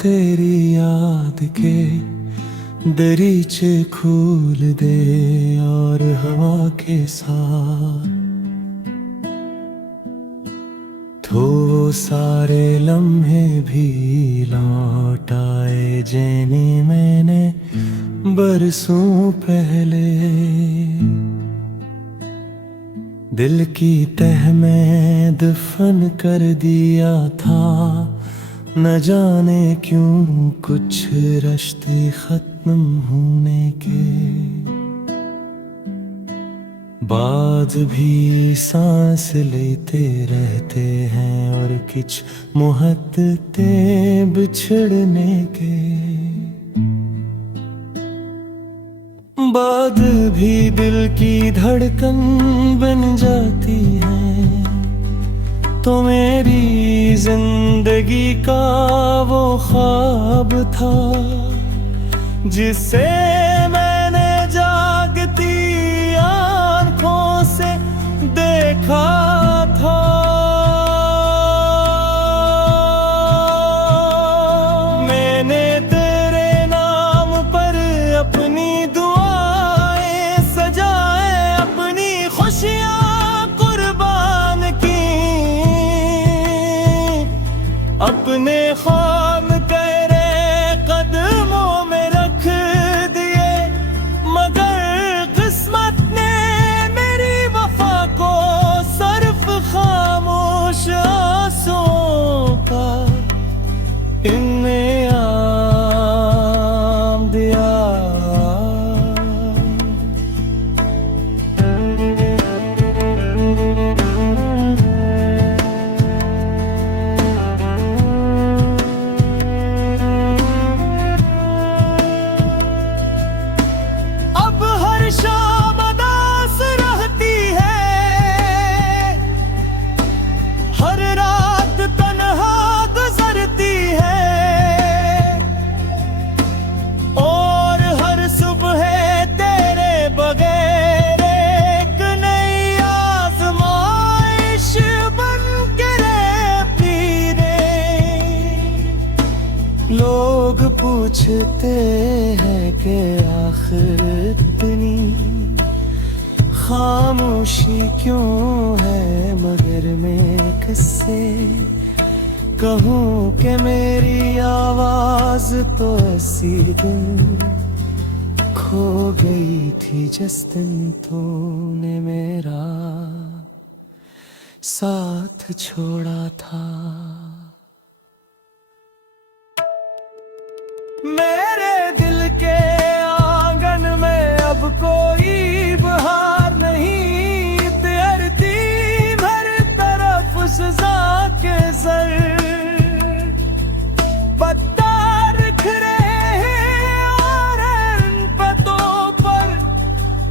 तेरी याद के दरीचे खोल दे और हवा के साथ तो सारे लम्हे भी लौट आए जिन्हें मैंने बरसों पहले दिल की तह में दफन कर दिया था। न जाने क्यों कुछ रिश्ते खत्म होने के बाद भी सांस लेते रहते हैं और कुछ मोहब्बतें बिछड़ने के बाद भी दिल की धड़कन बन जाती है। तो मेरी जिंदगी का वो ख्वाब था जिसे मैंने जागती आंखों से देखा था। मैंने तेरे नाम पर अपनी दुआएं सजाए, अपनी खुशियां अपने ख्वाब तेरे कदमों में रख दिए, मगर किस्मत ने मेरी वफा को सिर्फ खामोश आंसुओं का इनाम दिया। शाम अदास रहती है, हर रात तन्हा गुजरती है और हर सुबह तेरे बगैर एक नई आजमाइश बन के रहती रे। लोग पूछते हैं कि आखिर इतनी खामोशी क्यों है, मगर मैं किससे कहूँ कि मेरी आवाज तो ऐसी दिन खो गई थी जिस दिन तूने मेरा साथ छोड़ा था। मेरे दिल के आंगन में अब कोई बहार नहीं, तैरती हर तरफ सजा के सर पत्ता रख रहे हैं और इन पत्तों पर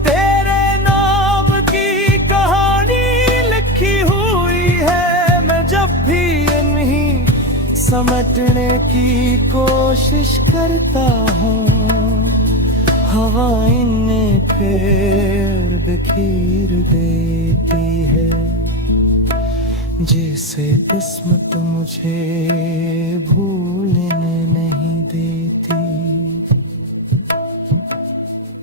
तेरे नाम की कहानी लिखी हुई है। मैं जब भी इन्हीं समटने की कोशिश करता हूँ, हवा इन्हें फिर बिखेर देती है, जिसे किस्मत मुझे भूलने नहीं देती।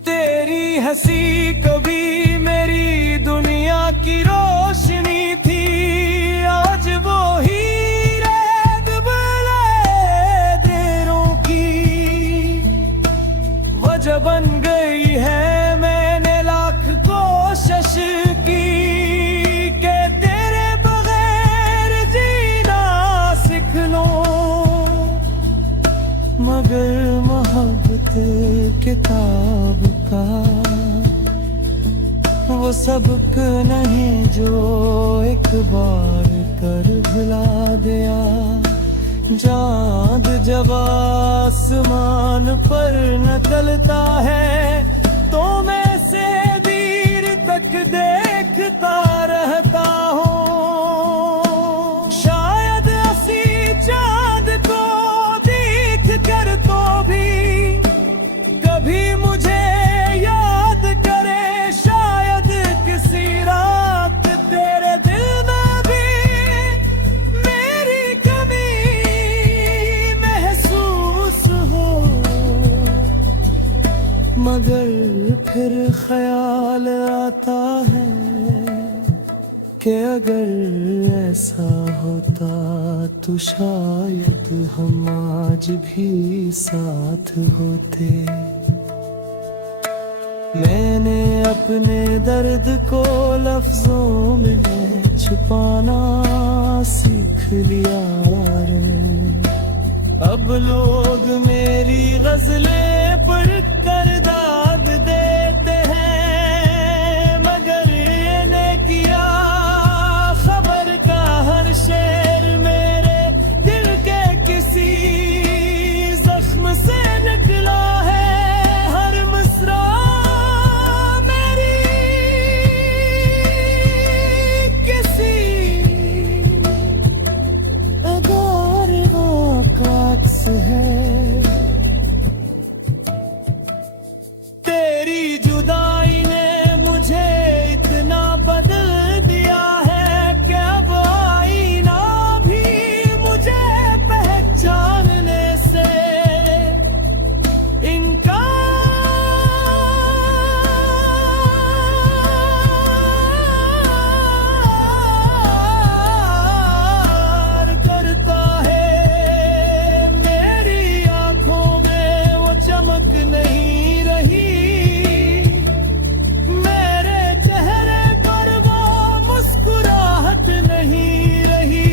तेरी हंसी कभी मेरी दुनिया की रोशनी थी, आज वो ही वजह बन गई है। मैंने लाख कोशिश की कि तेरे बगैर जीना सीख लूं, मगर मोहब्बत किताब का वो सबक नहीं जो एक बार कर भुला दिया। चाँद जब आसमान पर निकलता है तो मैं से दूर तक देखता रहता हूँ। शायद असी चाँद को देख कर तो भी कभी मुझे याद करे, शायद किसी रात तेरे दिल में भी मेरी कमी महसूस मगर फिर ख्याल आता है कि अगर ऐसा होता तो शायद हम आज भी साथ होते। मैंने अपने दर्द को लफ्जों में छुपाना सीख लिया रे। अब लोग मेरी गजलें पढ़कर दाद देते हैं, मगर इन्हें किया खबर का हर शेर मेरे दिल के किसी जख्म से निकला है। हर मिसरा मेरी किसी अदारगा का अक्स है। तेरी जुदाई ने मुझे इतना बदल दिया है कि अब आईना भी मुझे पहचानने से इनकार करता है। मेरी आंखों में वो चमक नहीं रही, मेरे चेहरे पर वो मुस्कुराहट नहीं रही।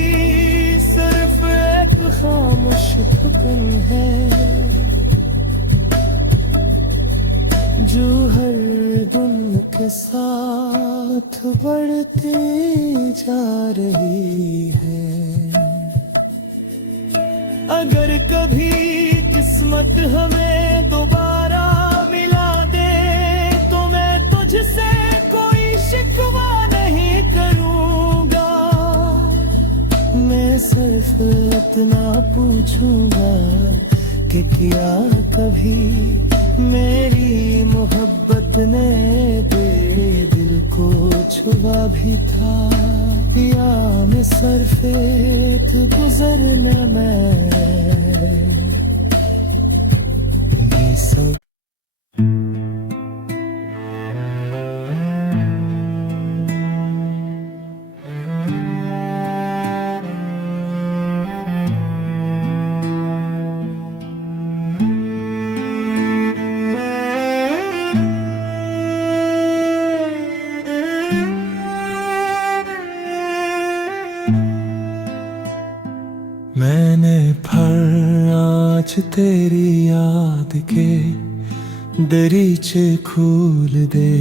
सिर्फ एक खामोश थपन है जो हर दिन के साथ बढ़ती जा रही है। अगर कभी किस्मत हमें दोबारा मिला दे तो मैं तुझसे कोई शिकवा नहीं करूंगा। मैं सिर्फ इतना पूछूंगा कि क्या कभी मेरी मोहब्बत ने तेरे दिल को छुआ भी था, या मैं सरफेत गुजरना मैं सब। मैंने फर आज तेरी याद के दरीचे खोल दे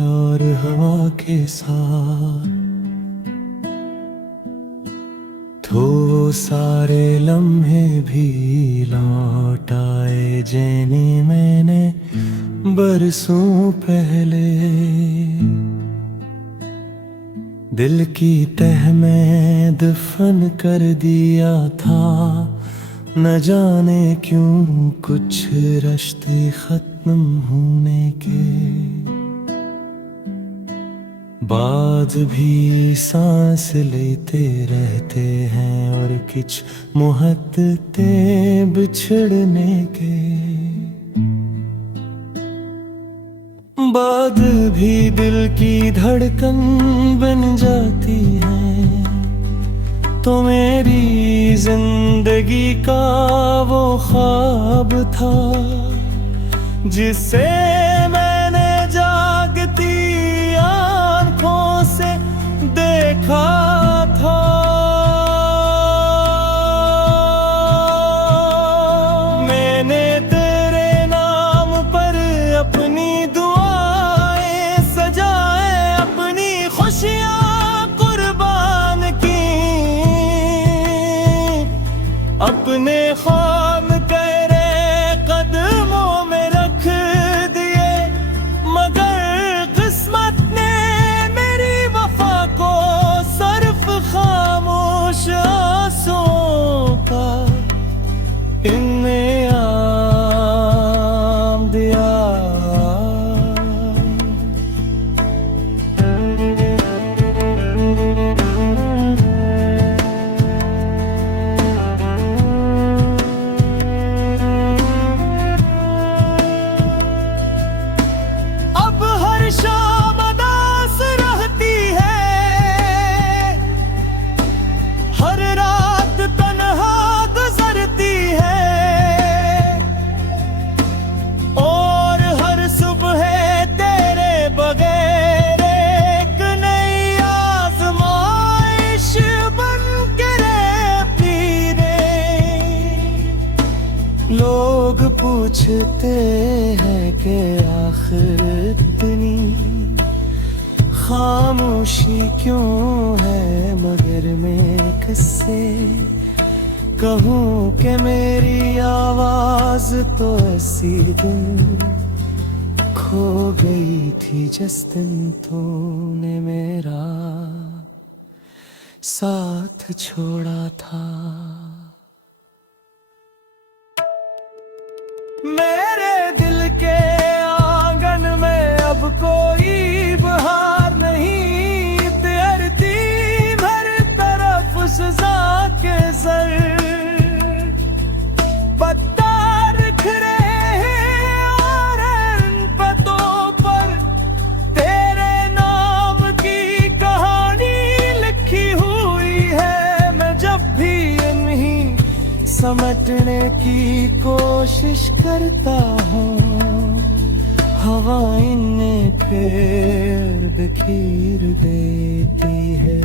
और हवा के साथ तो सारे लम्हे भी लौट आए जिन्हें मैंने बरसों पहले दिल की तह में दफन कर दिया था। न जाने क्यों कुछ रिश्ते खत्म होने के बाद भी सांस लेते रहते हैं और कुछ मुहब्बतें बिछड़ने के बाद भी दिल की धड़कन बन जाती है। तो मेरी जिंदगी का वो ख्वाब था जिसे मैंने जागती आंखों से देखा था। मैंने तेरे नाम पर अपनी दुआएं सजाए, अपनी खुशियां कुर्बान की, अपने ख्वाब तेरे कदमों में रख दिए। पूछते हैं कि आखिर इतनी खामोशी क्यों है, मगर मैं किससे कहूँ कि मेरी आवाज तो ऐसी दिन खो गई थी जिस दिन तूने मेरा साथ छोड़ा था। मेरे दिल के आंगन में अब कोई बहार नहीं, तैरती हर तरफ सजा के सर पत्ता बिखरे हैं और इन पत्तों पर तेरे नाम की कहानी लिखी हुई है। मैं जब भी इन्हीं समटने की कोशिश करता हूँ, हवा इन्हें फिर बिखेर देती है,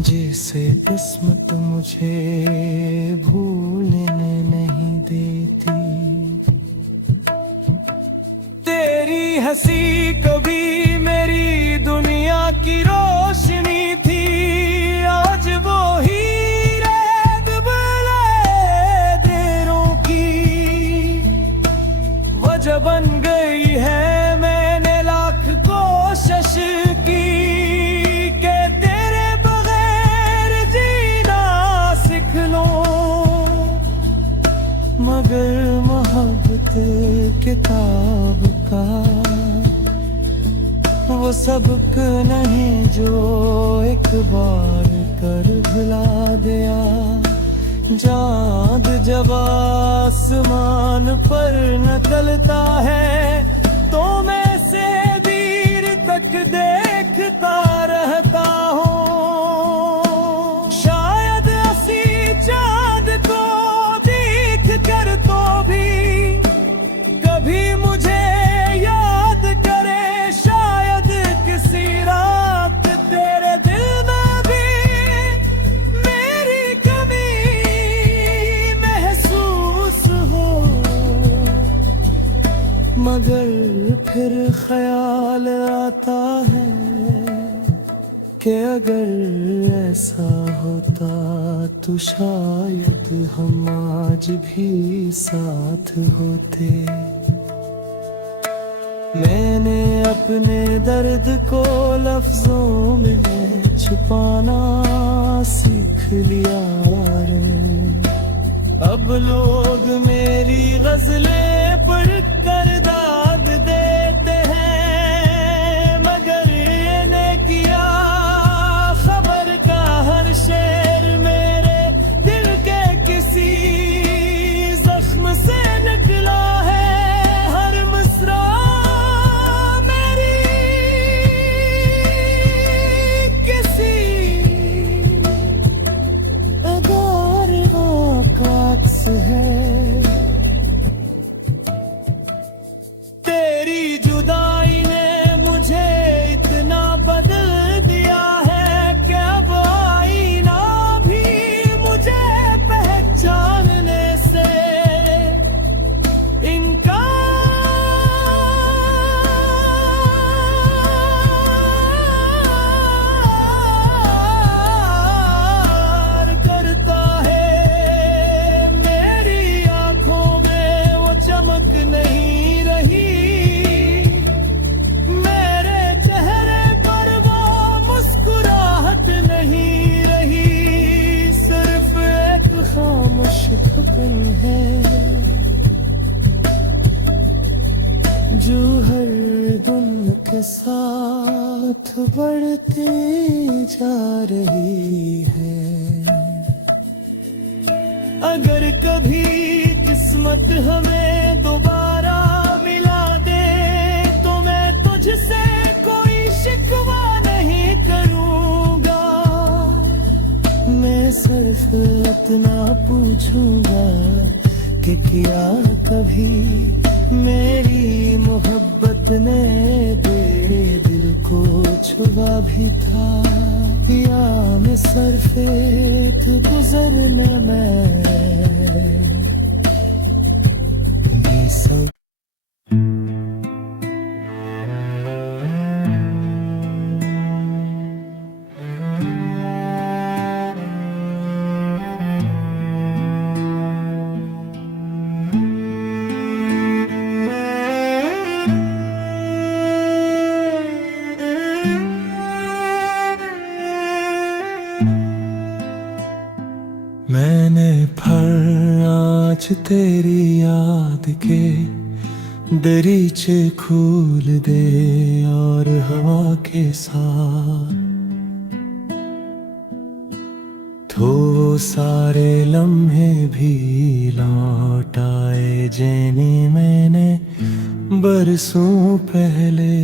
जिसे किस्मत मुझे भूलने नहीं देती। तेरी हंसी कभी मेरी दुनिया की रोशनी थी, आज वो ही बन गई है। मैंने लाख कोशिश की कि तेरे बगैर जीना सीख लूं, मगर मोहब्बत किताब का वो सबक नहीं जो एक बार कर भुला दिया। चाँद जब आसमान पर निकलता है तो मैं से दूर तक देखता रहता हूँ। शायद ऐसी चाँद को देख कर तो भी कभी मुझे याद करे, शायद किसी रात तेरे दिल में भी मेरी कमी मगर फिर ख्याल आता है कि अगर ऐसा होता तो शायद हम आज भी साथ होते। मैंने अपने दर्द को लफ्जों में छुपाना सीख लिया रे। अब लोग मेरी गजलें पढ़ कर दाद देते हैं, मगर इन्हें किया खबर का हर शेर मेरे दिल के किसी जख्म से निकला है। हर मिसरा मेरी किसी अदारगा का अक्स है। तेरी जुदाई ने मुझे इतना बदल दिया है कि अब आईना भी मुझे पहचानने से इनकार करता है। मेरी आंखों में वो चमक नहीं रही, मेरे चेहरे पर वो मुस्कुराहट नहीं रही, सिर्फ एक खामोश खपन है जो हर दिन के साथ बढ़ती जा रही है। अगर कभी किस्मत हमें दोबारा मिला दे तो मैं तुझसे कोई शिकवा नहीं करूँगा। मैं सिर्फ इतना पूछूंगा कि क्या कभी मेरी मोहब्बत ने तेरे दिल को छुआ भी था, या मैं सिर्फ एक गुजरने में तेरी याद के दरीचे खोल दे और हवा के साथ तो सारे लम्हे भी लौट आए जिन्हें मैंने बरसों पहले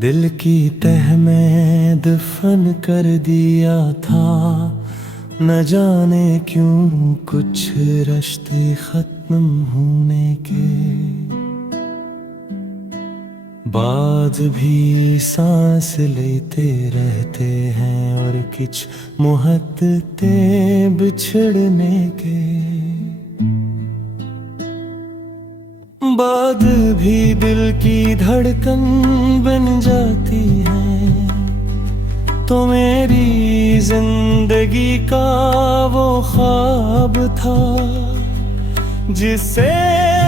दिल की तह में दफन कर दिया था। न जाने क्यों कुछ रिश्ते खत्म होने के बाद भी सांस लेते रहते हैं और कुछ मोहब्बतें बिछड़ने के बाद भी दिल की धड़कन बन जाती है। तो मेरी जिंदगी का वो ख्वाब था जिसे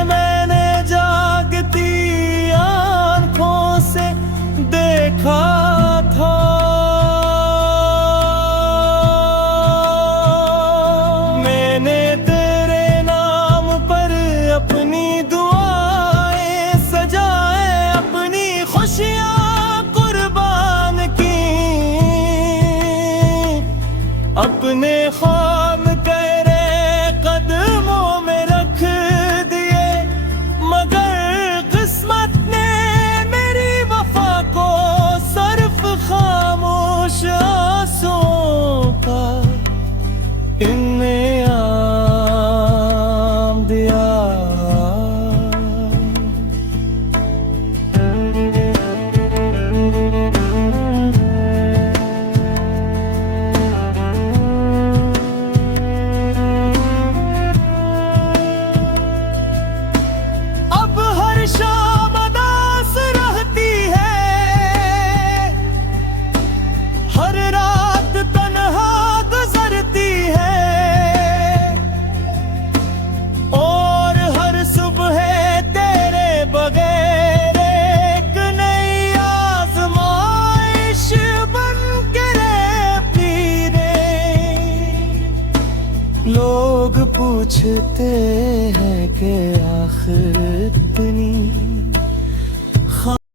मैंने जागती आंखों से देखा था। मैंने तेरे नाम पर अपनी दुआएं सजाए, अपनी खुशियां कुर्बान की, अपने ख्वाब तेरे कदमों में रख दिए, मगर किस्मत ने मेरी वफा को सिर्फ खामोश आंसुओं का इनाम दिया। शाम अदास रहती है, हर रात तन्हा गुजरती है, और हर सुबह तेरे बगैर एक नई आजमाइश बन के रहती रे। लोग पूछते हैं कि आखिर इतनी